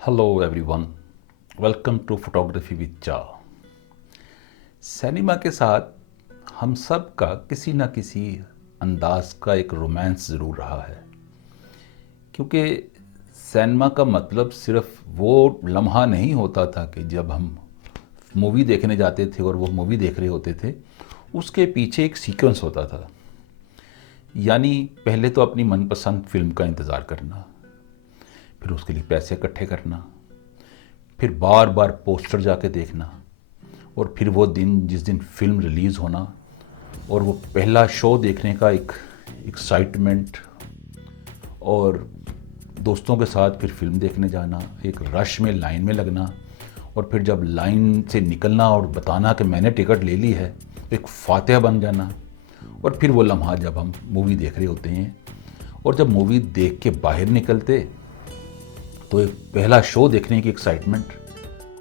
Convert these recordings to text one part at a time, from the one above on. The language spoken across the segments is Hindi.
Hello everyone, welcome to photography with चा। सिनेमा के साथ हम सब का किसी न किसी अंदाज का एक रोमांस ज़रूर रहा है, क्योंकि सिनेमा का मतलब सिर्फ वो लम्हा नहीं होता था कि जब हम मूवी देखने जाते थे और वो मूवी देख रहे होते थे। उसके पीछे एक सीक्वेंस होता था। यानी पहले तो अपनी मनपसंद फिल्म का इंतज़ार करना, फिर उसके लिए पैसे इकट्ठे करना, फिर बार बार पोस्टर जाके देखना, और फिर वो दिन जिस दिन फिल्म रिलीज़ होना और वो पहला शो देखने का एक एक्साइटमेंट, और दोस्तों के साथ फिर फिल्म देखने जाना, एक रश में लाइन में लगना, और फिर जब लाइन से निकलना और बताना कि मैंने टिकट ले ली है, तो एक फातिहा बन जाना। और फिर वो लम्हा जब हम मूवी देख रहे होते हैं और जब मूवी देख के बाहर निकलते तो एक पहला शो देखने की एक्साइटमेंट,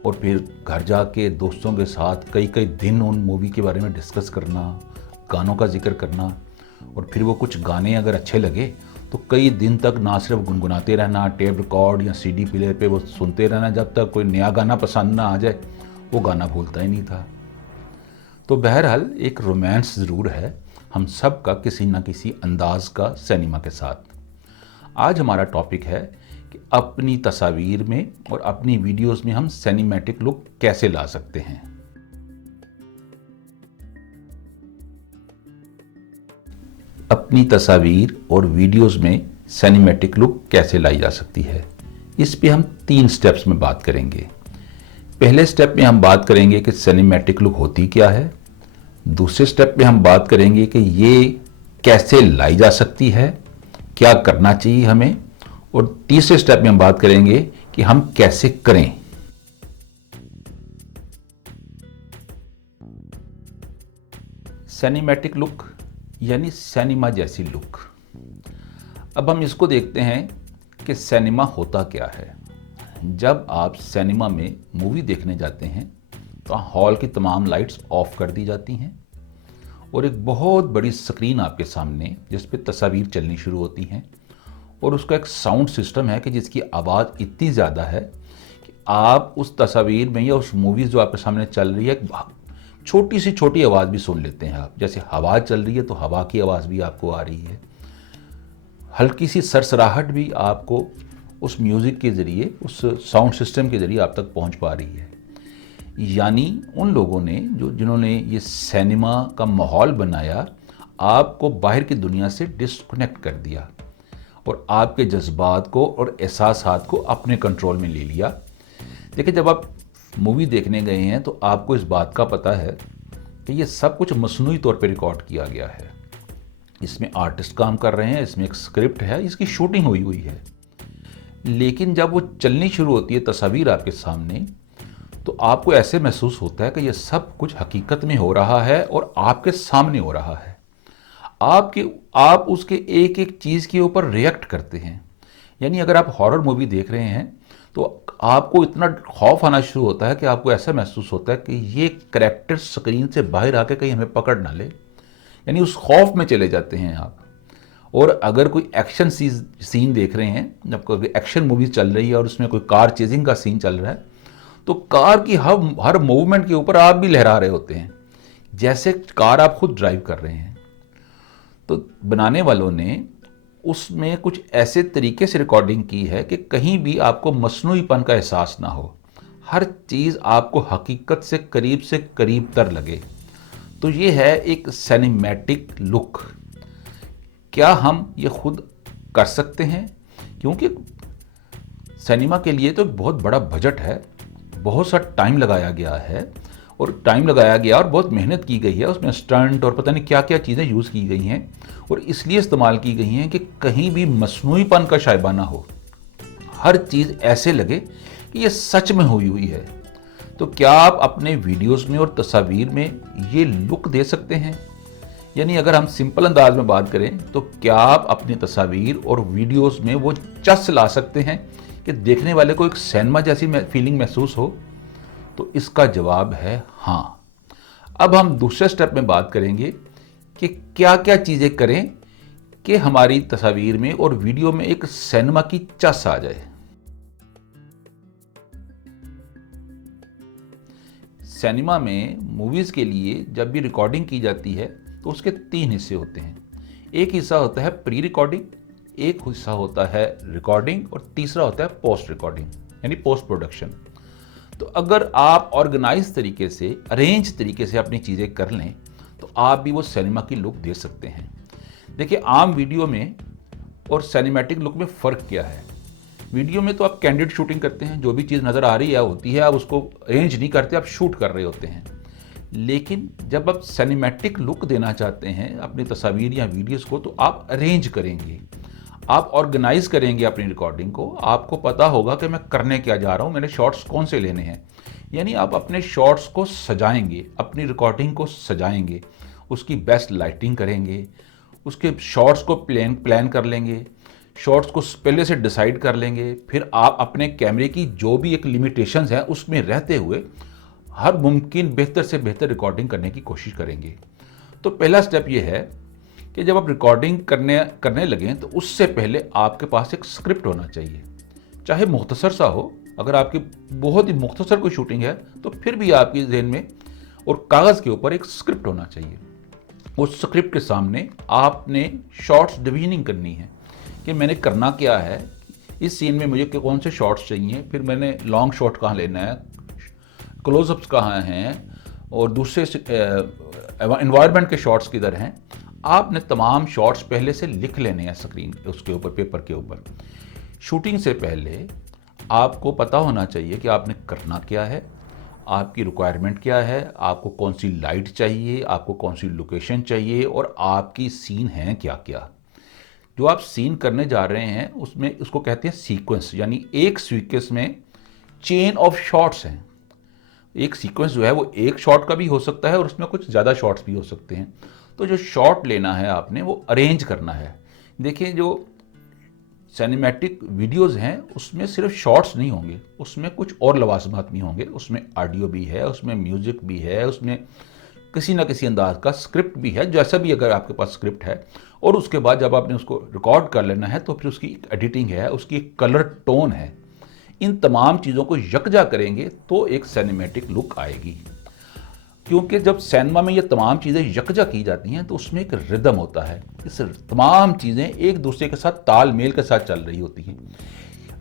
और फिर घर जाके दोस्तों के साथ कई कई दिन उन मूवी के बारे में डिस्कस करना, गानों का जिक्र करना, और फिर वो कुछ गाने अगर अच्छे लगे तो कई दिन तक ना सिर्फ गुनगुनाते रहना, टेप रिकॉर्ड या सीडी प्लेयर पे वो सुनते रहना जब तक कोई नया गाना पसंद ना आ जाए। वो गाना भूलता ही नहीं था। तो बहरहाल एक रोमांस ज़रूर है हम सब का किसी न किसी अंदाज का सिनेमा के साथ। आज हमारा टॉपिक है कि अपनी तस्वीर में और अपनी वीडियोस में हम सिनेमैटिक लुक कैसे ला सकते हैं। अपनी तस्वीर और वीडियोस में सिनेमैटिक लुक कैसे लाई जा सकती है, इस पे हम 3 स्टेप्स में बात करेंगे। पहले स्टेप में हम बात करेंगे कि सिनेमैटिक लुक होती क्या है। दूसरे स्टेप में हम बात करेंगे कि ये कैसे लाई जा सकती है, क्या करना चाहिए हमें, और तीसरे स्टेप में हम बात करेंगे कि हम कैसे करें। सिनेमैटिक लुक यानी सिनेमा जैसी लुक। अब हम इसको देखते हैं कि सिनेमा होता क्या है। जब आप सिनेमा में मूवी देखने जाते हैं तो हॉल की तमाम लाइट्स ऑफ कर दी जाती हैं और एक बहुत बड़ी स्क्रीन आपके सामने जिस पे तस्वीर चलनी शुरू होती हैं, और उसका एक साउंड सिस्टम है कि जिसकी आवाज़ इतनी ज़्यादा है कि आप उस तस्वीर में या उस मूवी जो आपके सामने चल रही है छोटी सी छोटी आवाज़ भी सुन लेते हैं आप। जैसे हवा चल रही है तो हवा की आवाज़ भी आपको आ रही है, हल्की सी सरसराहट भी आपको उस म्यूज़िक के ज़रिए, उस साउंड सिस्टम के ज़रिए आप तक पहुंच पा रही है। यानी उन लोगों ने जिन्होंने ये सिनेमा का माहौल बनाया, आपको बाहर की दुनिया से डिस्कनेक्ट कर दिया और आपके जज्बात को और एहसासात को अपने कंट्रोल में ले लिया। देखिए, जब आप मूवी देखने गए हैं तो आपको इस बात का पता है कि ये सब कुछ मसनूई तौर पे रिकॉर्ड किया गया है। इसमें आर्टिस्ट काम कर रहे हैं, इसमें एक स्क्रिप्ट है, इसकी शूटिंग हुई हुई है। लेकिन जब वो चलनी शुरू होती है तस्वीर आपके सामने, तो आपको ऐसे महसूस होता है कि ये सब कुछ हकीकत में हो रहा है और आपके सामने हो रहा है। आप उसके एक एक चीज़ के ऊपर रिएक्ट करते हैं। यानी अगर आप हॉरर मूवी देख रहे हैं तो आपको इतना खौफ आना शुरू होता है कि आपको ऐसा महसूस होता है कि ये करैक्टर स्क्रीन से बाहर आके कहीं हमें पकड़ ना ले। यानी उस खौफ में चले जाते हैं आप। और अगर कोई एक्शन सीन देख रहे हैं, जब कोई एक्शन मूवी चल रही है और उसमें कोई कार चेजिंग का सीन चल रहा है, तो कार की हर मूवमेंट के ऊपर आप भी लहरा रहे होते हैं, जैसे कार आप खुद ड्राइव कर रहे हैं। तो बनाने वालों ने उसमें कुछ ऐसे तरीके से रिकॉर्डिंग की है कि कहीं भी आपको मसनूईपन का एहसास ना हो, हर चीज़ आपको हकीकत से करीब तर लगे। तो ये है एक सिनेमैटिक लुक। क्या हम ये खुद कर सकते हैं? क्योंकि सिनेमा के लिए तो बहुत बड़ा बजट है, बहुत सा टाइम लगाया गया है, और बहुत मेहनत की गई है। उसमें स्टंट और पता नहीं क्या क्या चीज़ें यूज़ की गई हैं, और इसलिए इस्तेमाल की गई हैं कि कहीं भी मसनूईपन का शायबा ना हो, हर चीज़ ऐसे लगे कि ये सच में हुई हुई है। तो क्या आप अपने वीडियोस में और तस्वीर में ये लुक दे सकते हैं? यानी अगर हम सिंपल अंदाज में बात करें तो क्या आप अपनी तस्वीर और वीडियोस में वो चस ला सकते हैं कि देखने वाले को एक सिनेमा जैसी फीलिंग महसूस हो? तो इसका जवाब है हाँ। अब हम दूसरे स्टेप में बात करेंगे कि क्या क्या चीज़ें करें कि हमारी तस्वीर में और वीडियो में एक सिनेमा की चस आ जाए। सिनेमा में मूवीज़ के लिए जब भी रिकॉर्डिंग की जाती है तो उसके 3 हिस्से होते हैं। एक हिस्सा होता है प्री रिकॉर्डिंग, एक हिस्सा होता है रिकॉर्डिंग और तीसरा होता है पोस्ट रिकॉर्डिंग यानी पोस्ट प्रोडक्शन। तो अगर आप ऑर्गेनाइज तरीके से, अरेंज तरीके से अपनी चीज़ें कर लें तो आप भी वो सिनेमा की लुक दे सकते हैं। देखिए, आम वीडियो में और सिनेमैटिक लुक में फ़र्क क्या है। वीडियो में तो आप कैंडिड शूटिंग करते हैं, जो भी चीज़ नज़र आ रही है होती है, आप उसको अरेंज नहीं करते, आप शूट कर रहे होते हैं। लेकिन जब आप सिनेमैटिक लुक देना चाहते हैं अपनी तस्वीर या वीडियोस को, तो आप अरेंज करेंगे, आप ऑर्गेनाइज करेंगे अपनी रिकॉर्डिंग को। आपको पता होगा कि मैं करने क्या जा रहा हूँ, मैंने शॉट्स कौन से लेने हैं। यानी आप अपने शॉट्स को सजाएंगे, अपनी रिकॉर्डिंग को सजाएंगे, उसकी बेस्ट लाइटिंग करेंगे, उसके शॉट्स को प्लान कर लेंगे, शॉट्स को पहले से डिसाइड कर लेंगे। फिर आप अपने कैमरे की जो भी एक लिमिटेशंस हैं उसमें रहते हुए हर मुमकिन बेहतर से बेहतर रिकॉर्डिंग करने की कोशिश करेंगे। तो पहला स्टेप ये है कि जब आप रिकॉर्डिंग करने लगें तो उससे पहले आपके पास एक स्क्रिप्ट होना चाहिए, चाहे मुख्तसर सा हो। अगर आपकी बहुत ही मुख्तसर कोई शूटिंग है तो फिर भी आपके जहन में और कागज़ के ऊपर एक स्क्रिप्ट होना चाहिए। उस स्क्रिप्ट के सामने आपने शॉट्स डिवीजनिंग करनी है कि मैंने करना क्या है, इस सीन में मुझे कौन से शॉट्स चाहिए, फिर मैंने लॉन्ग शॉट कहाँ लेना है, क्लोजअप्स कहाँ हैं और दूसरे एनवायरनमेंट के शॉट्स किधर हैं। आपने तमाम शॉट्स पहले से लिख लेने हैं स्क्रीन उसके ऊपर, पेपर के ऊपर। शूटिंग से पहले आपको पता होना चाहिए कि आपने करना क्या है, आपकी रिक्वायरमेंट क्या है, आपको कौन सी लाइट चाहिए, आपको कौन सी लोकेशन चाहिए और आपकी सीन हैं क्या क्या। जो आप सीन करने जा रहे हैं उसमें उसको कहते हैं सीक्वेंस, यानी एक सीक्वेंस में चेन ऑफ शॉट्स हैं। एक सीक्वेंस जो है वो एक शॉट का भी हो सकता है और उसमें कुछ ज़्यादा शॉट्स भी हो सकते हैं। तो जो शॉट लेना है आपने वो अरेंज करना है। देखिए, जो सिनेमैटिक वीडियोस हैं उसमें सिर्फ शॉट्स नहीं होंगे, उसमें कुछ और लवाजमात भी होंगे। उसमें ऑडियो भी है, उसमें म्यूज़िक भी है, उसमें किसी ना किसी अंदाज का स्क्रिप्ट भी है, जैसा भी अगर आपके पास स्क्रिप्ट है। और उसके बाद जब आपने उसको रिकॉर्ड कर लेना है तो फिर उसकी एडिटिंग है, उसकी एक कलर टोन है। इन तमाम चीज़ों को यकजा करेंगे तो एक सिनेमैटिक लुक आएगी। क्योंकि जब सिनेमा में ये तमाम चीज़ें यकजा की जाती हैं तो उसमें एक रिदम होता है, इस तमाम चीज़ें एक दूसरे के साथ तालमेल के साथ चल रही होती हैं।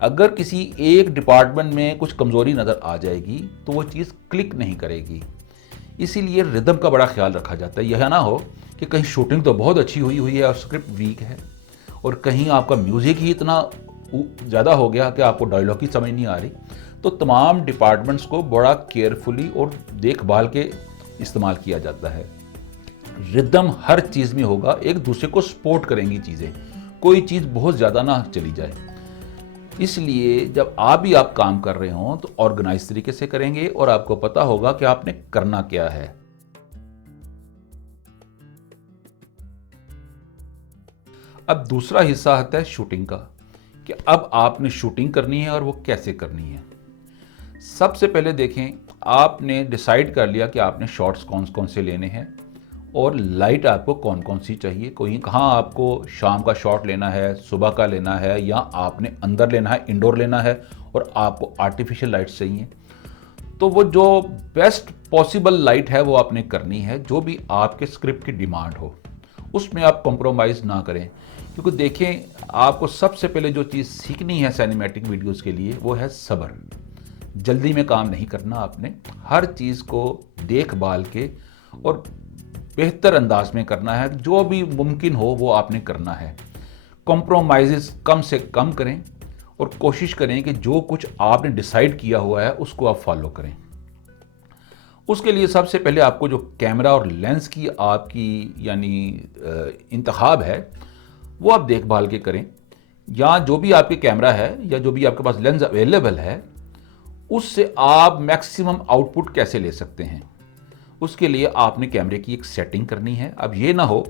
अगर किसी एक डिपार्टमेंट में कुछ कमज़ोरी नज़र आ जाएगी तो वो चीज़ क्लिक नहीं करेगी। इसीलिए रिदम का बड़ा ख्याल रखा जाता है। यह ना हो कि कहीं शूटिंग तो बहुत अच्छी हुई है और स्क्रिप्ट वीक है, और कहीं आपका म्यूज़िक ही इतना ज़्यादा हो गया कि आपको डायलॉग की समझ नहीं आ रही। तो तमाम डिपार्टमेंट्स को बड़ा केयरफुली और देखभाल के इस्तेमाल किया जाता है। रिदम हर चीज़ में होगा, एक दूसरे को सपोर्ट करेंगी चीज़ें, कोई चीज़ बहुत ज़्यादा ना चली जाए। इसलिए जब आप काम कर रहे हों तो ऑर्गेनाइज तरीके से करेंगे और आपको पता होगा कि आपने करना क्या है। अब दूसरा हिस्सा आता है शूटिंग का, कि अब आपने शूटिंग करनी है और वो कैसे करनी है। सबसे पहले देखें, आपने डिसाइड कर लिया कि आपने शॉट्स कौन कौन से लेने हैं और लाइट आपको कौन कौन सी चाहिए। कोई कहाँ आपको शाम का शॉट लेना है, सुबह का लेना है, या आपने अंदर लेना है, इंडोर लेना है और आपको आर्टिफिशियल लाइट्स चाहिए। तो वो जो बेस्ट पॉसिबल लाइट है वो आपने करनी है, जो भी आपके स्क्रिप्ट की डिमांड हो उसमें आप कॉम्प्रोमाइज़ ना करें। क्योंकि देखें, आपको सबसे पहले जो चीज़ सीखनी है सिनेमैटिक वीडियोज़ के लिए वो है सब्र। जल्दी में काम नहीं करना, आपने हर चीज़ को देखभाल के और बेहतर अंदाज में करना है। जो भी मुमकिन हो वो आपने करना है। कॉम्प्रोमाइज़ कम से कम करें और कोशिश करें कि जो कुछ आपने डिसाइड किया हुआ है उसको आप फॉलो करें। उसके लिए सबसे पहले आपको जो कैमरा और लेंस की आपकी यानी इंतखाब है वो आप देखभाल के करें, या जो भी आपके कैमरा है या जो भी आपके पास लेंस अवेलेबल है उससे आप मैक्सिमम आउटपुट कैसे ले सकते हैं। उसके लिए आपने कैमरे की एक सेटिंग करनी है। अब ये ना हो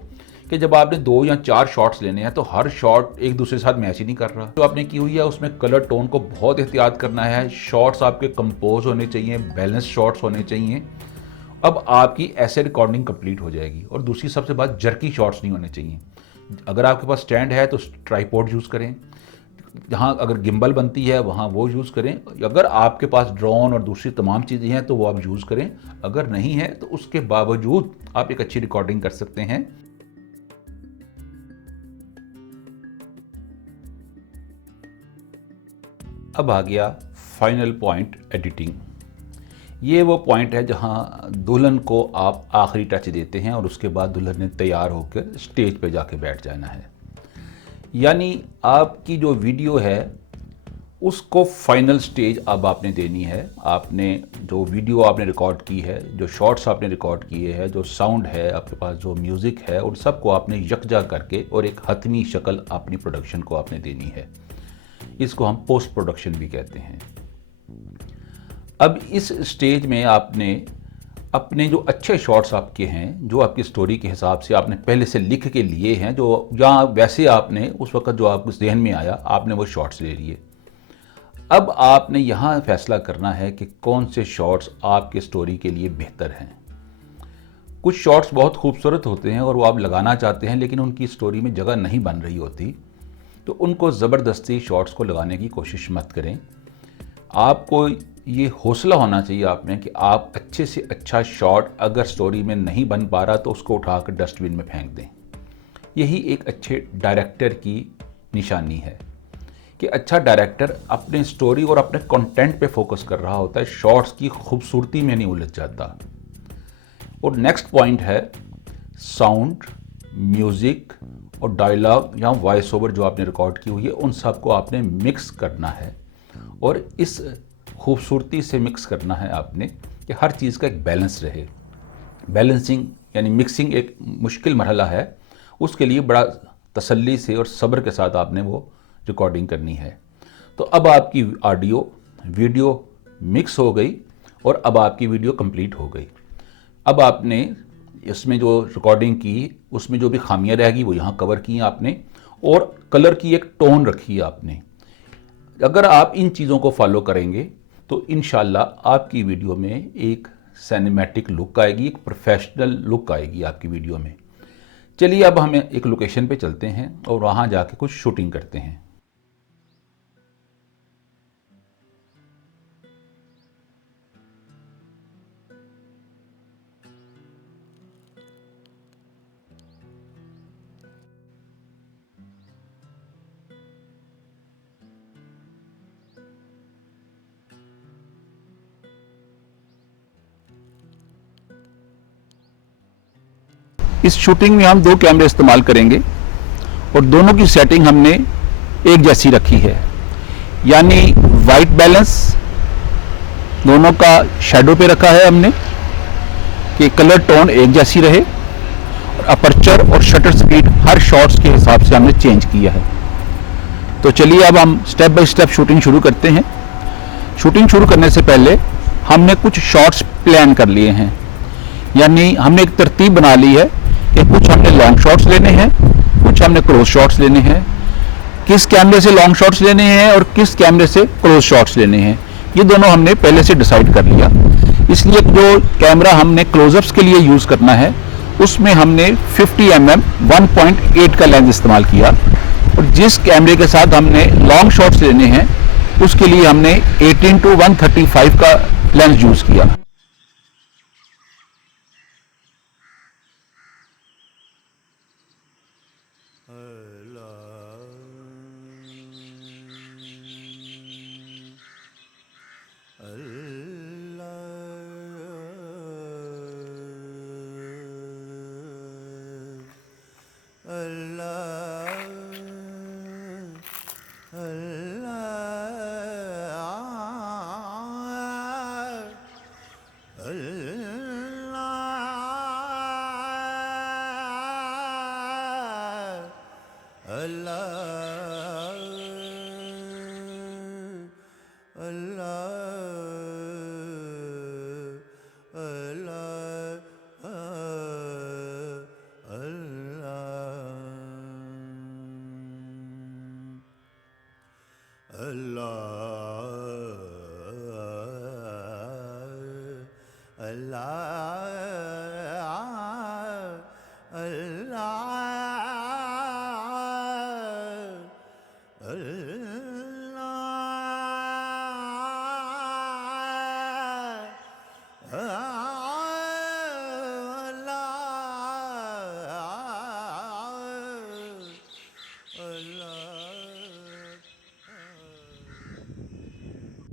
कि जब आपने 2 या 4 शॉट्स लेने हैं तो हर शॉट एक दूसरे के साथ मैच ही नहीं कर रहा। जो आपने की हुई है उसमें कलर टोन को बहुत एहतियात करना है। शॉट्स आपके कंपोज होने चाहिए, बैलेंस शॉट्स होने चाहिए। अब आपकी ऐसे रिकॉर्डिंग कंप्लीट हो जाएगी। और दूसरी सबसे बात, जर्की शॉट्स नहीं होने चाहिए। अगर आपके पास स्टैंड है तो ट्राइपॉड यूज़ करें, जहाँ अगर गिम्बल बनती है वहाँ वो यूज़ करें। अगर आपके पास ड्रोन और दूसरी तमाम चीज़ें हैं तो वो आप यूज़ करें। अगर नहीं है तो उसके बावजूद आप एक अच्छी रिकॉर्डिंग कर सकते हैं। अब आ गया फाइनल पॉइंट, एडिटिंग। ये वो पॉइंट है जहाँ दुल्हन को आप आखिरी टच देते हैं और उसके बाद दुल्हन ने तैयार होकर स्टेज पे जाके बैठ जाना है। यानी आपकी जो वीडियो है उसको फाइनल स्टेज अब आपने देनी है। आपने जो वीडियो आपने रिकॉर्ड की है, जो शॉट्स आपने रिकॉर्ड किए हैं, जो साउंड है आपके पास, जो म्यूज़िक है, उन सबको आपने यकजा करके और एक हतमी शक्ल अपनी प्रोडक्शन को आपने देनी है। इसको हम पोस्ट प्रोडक्शन भी कहते हैं। अब इस स्टेज में आपने अपने जो अच्छे शॉट्स आपके हैं, जो आपकी स्टोरी के हिसाब से आपने पहले से लिख के लिए हैं, जो या वैसे आपने उस वक्त जो आपके जहन में आया आपने वो शॉट्स ले लिए। अब आपने यहाँ फैसला करना है कि कौन से शॉट्स आपके स्टोरी के लिए बेहतर हैं। कुछ शॉट्स बहुत खूबसूरत होते हैं और वो आप लगाना चाहते हैं लेकिन उनकी स्टोरी में जगह नहीं बन रही होती, तो उनको ज़बरदस्ती शॉट्स को लगाने की कोशिश मत करें। आपको ये हौसला होना चाहिए आप में कि आप अच्छे से अच्छा शॉट अगर स्टोरी में नहीं बन पा रहा तो उसको उठाकर डस्टबिन में फेंक दें। यही एक अच्छे डायरेक्टर की निशानी है कि अच्छा डायरेक्टर अपने स्टोरी और अपने कंटेंट पे फोकस कर रहा होता है, शॉट्स की खूबसूरती में नहीं उलझ जाता। और नेक्स्ट पॉइंट है साउंड, म्यूज़िक और डायलॉग या वॉइस ओवर जो आपने रिकॉर्ड की हुई है उन सबको आपने मिक्स करना है और इस खूबसूरती से मिक्स करना है आपने कि हर चीज़ का एक बैलेंस रहे। बैलेंसिंग यानी मिक्सिंग एक मुश्किल मरहला है, उसके लिए बड़ा तसल्ली से और सब्र के साथ आपने वो रिकॉर्डिंग करनी है। तो अब आपकी ऑडियो वीडियो मिक्स हो गई और अब आपकी वीडियो कंप्लीट हो गई। अब आपने इसमें जो रिकॉर्डिंग की उसमें जो भी खामियां रहेगी वो यहाँ कवर की हैं आपने, और कलर की एक टोन रखी है आपने। अगर आप इन चीज़ों को फॉलो करेंगे तो इंशाल्लाह आपकी वीडियो में एक सिनेमैटिक लुक आएगी, एक प्रोफेशनल लुक आएगी आपकी वीडियो में। चलिए अब हम एक लोकेशन पे चलते हैं और वहाँ जाके कुछ शूटिंग करते हैं। इस शूटिंग में हम 2 कैमरे इस्तेमाल करेंगे और दोनों की सेटिंग हमने एक जैसी रखी है, यानी वाइट बैलेंस दोनों का शैडो पे रखा है हमने कि कलर टोन एक जैसी रहे, और अपर्चर और शटर स्पीड हर शॉट्स के हिसाब से हमने चेंज किया है। तो चलिए अब हम स्टेप बाय स्टेप शूटिंग शुरू करते हैं। शूटिंग शुरू करने से पहले हमने कुछ शॉट्स प्लान कर लिए हैं, यानी हमने एक तरतीब बना ली है कि कुछ हमने लॉन्ग शॉट्स लेने हैं, कुछ हमने क्लोज शॉट्स लेने हैं, किस कैमरे से लॉन्ग शॉट्स लेने हैं और किस कैमरे से क्लोज शॉट्स लेने हैं, ये दोनों हमने पहले से डिसाइड कर लिया। इसलिए जो कैमरा हमने क्लोजअप्स के लिए यूज़ करना है उसमें हमने 50 mm 1.8 का लेंस इस्तेमाल किया, और जिस कैमरे के साथ हमने लॉन्ग शॉट्स लेने हैं उसके लिए हमने 18-135 का लेंस यूज़ किया। Allah